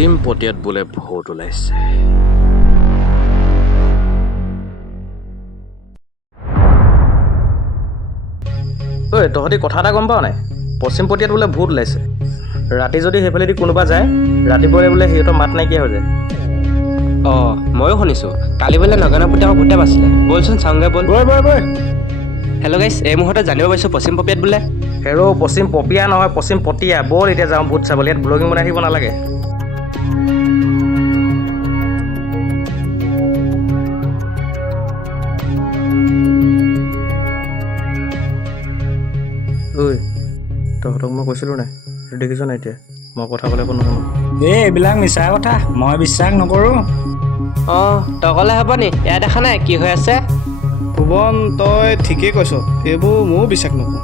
পশ্চিম পটিয়াত বোলে ভূত ওলাইছে। ঐ তহঁতি কথা এটা গম পাৱ নাই? পশ্চিম পটিয়াত বোলে ভূত ওলাইছে। ৰাতি যদি সেইফালেদি কোনোবা যায়, ৰাতিপুৱাই বোলে সিহঁতৰ মাত নাইকিয়া হৈ যায়। অঁ ময়ো শুনিছোঁ। কালি বোলে নগানা পুতেকৰ ভূতে বাছিলে। ব'লচোন চাওঁগৈ ব'ল। বৈ। হেল্ল' গাইছ, এই মুহূৰ্তত জানিব পাৰিছোঁ পশ্চিম পপিয়াত বোলে। হেৰ' পশ্চিম পপিয়া নহয়, পশ্চিম পটিয়া। ব'ল এতিয়া যাওঁ ভূত চাবলৈ। ইয়াত ব্লগিং বনাই থাকিব নালাগে। ঐ তহঁতক মই কৈছিলোঁ নাই, দেখিছ নাই এতিয়া মই কথা ক'লে একো নুশুনো। এইবিলাক মিছা কথা, মই বিশ্বাস নকৰোঁ। অঁ তই ক'লে হ'ব নি? এয়া দেখা নাই কি হৈ আছে? ভুৱন, তই ঠিকেই কৈছ, এইবোৰ ময়ো বিশ্বাস নকৰোঁ।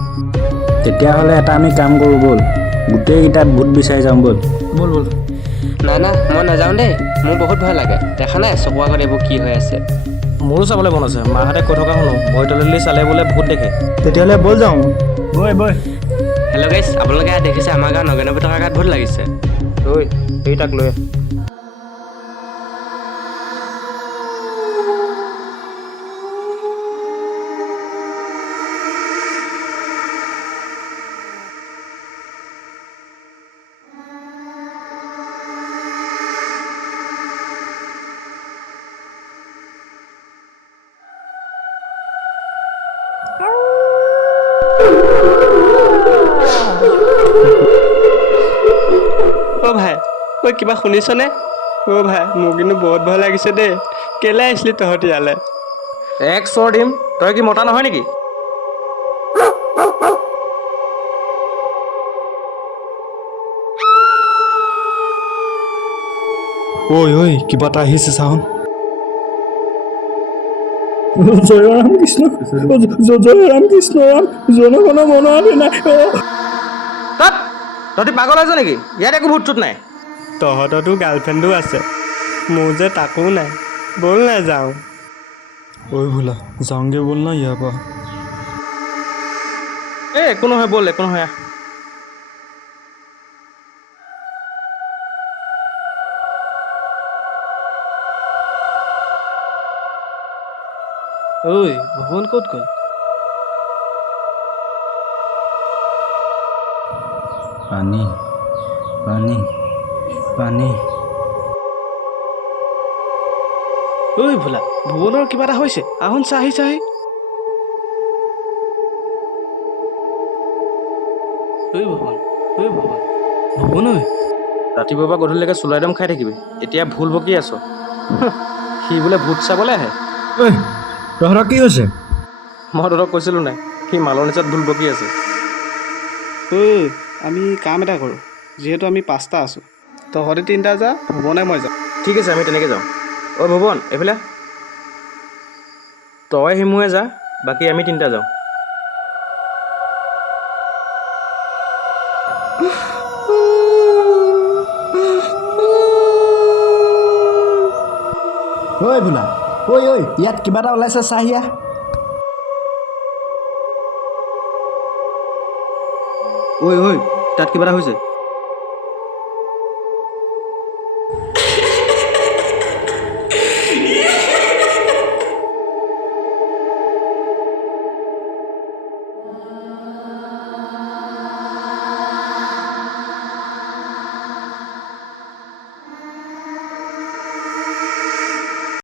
তেতিয়াহ'লে এটা আমি কাম কৰোঁ ব'ল, গোটেইকেইটাত ভূত বিচাৰি যাওঁ ব'ল। ব'ল। না মই নাযাওঁ দেই, মোৰ বহুত ভয় লাগে। দেখা নাই চকুৰ আগত এইবোৰ কি হৈ আছে। মোৰো চাবলৈ মন আছে। মাহঁতে কৈ থকা শুনো, ভৰি তলেদি চালে বোলে ভূত দেখে। তেতিয়াহ'লে ব'ল যাওঁ। বৈ। হেল্ল' গাইছ, আপোনালোকে ইয়াত দেখিছে আমাৰ গাঁৱৰ নগেন্দ্ৰ পুতেকৰ গাত ভূত লাগিছে। ঐ এই তাক লৈ অ' ভাই, ঐ কিবা শুনিছনে? অ' ভাই মোৰ কিন্তু বহুত ভয় লাগিছে দেই। কেলৈ আহিছিলি তহঁতি ইয়ালৈ? এক চৰ দিম। তই কি মতা নহয় নেকি? ঐ কিবা এটা আহিছে চাওঁ। জয় ৰাম কৃষ্ণ, জয় ৰাম কৃষ্ণ ৰাম, জনগণ মন নাই। তহঁতি পাগল হৈছ নেকি? ইয়াত একো ভূত চুত নাই। তহঁততো গাৰ্লফ্ৰেণ্ডো আছে, মোৰ যে তাকো নাই। ব'ল না যাওঁ। ঐ ভোলা, যাওঁগে ব'ল না ইয়াৰ পৰা। একো নহয় ব'ল, একো নহয় আহ। ঐ ভুৱন ক'ত গ'ল? পানী। ঐ ভোলা, ভুৱনৰ কিবা এটা হৈছে, আহোন চাহি। ঐ ভুৱন ঐ। ৰাতিপুৱাৰ পৰা গধূলিলৈকে চুলাইদম খাই থাকিবি, এতিয়া ভুল বকি আছ। সি বোলে ভূত চাবলৈ আহে। ঐ তহঁতৰ কি হৈছে? মই তহঁতক কৈছিলোঁ নাই, সি মালৰ নিচাত ভুল বকি আছে। ঐ আমি কাম এটা কৰোঁ, যিহেতু আমি 5টা আছোঁ, তহঁতি 3টা যা, ভুৱনে মই যাম। ঠিক আছে আমি তেনেকৈ যাওঁ। ভুৱন এইফালে। তই সিমুৱে যা, বাকী আমি 3টা যাওঁ। ঐ ভোলা, ঐ ইয়াত কিবা এটা ওলাইছে চাহিয়া। ঐ তাত কিবা এটা হৈছে।